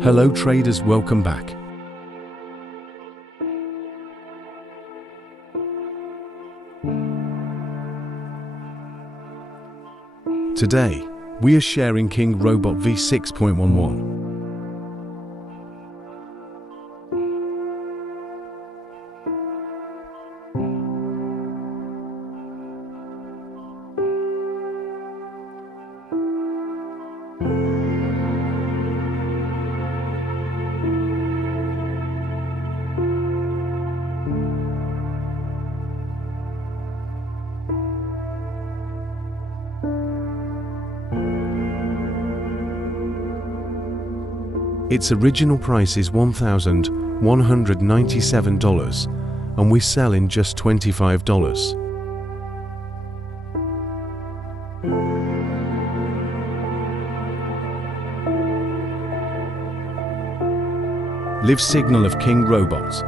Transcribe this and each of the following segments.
Hello traders, welcome back. Today, we are sharing King Robot v6.11. Its original price is $1,197 and we sell in just $25. Live signal of King Robot.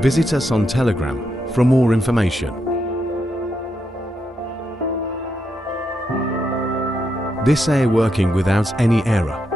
Visit us on Telegram for more information. This air working without any error.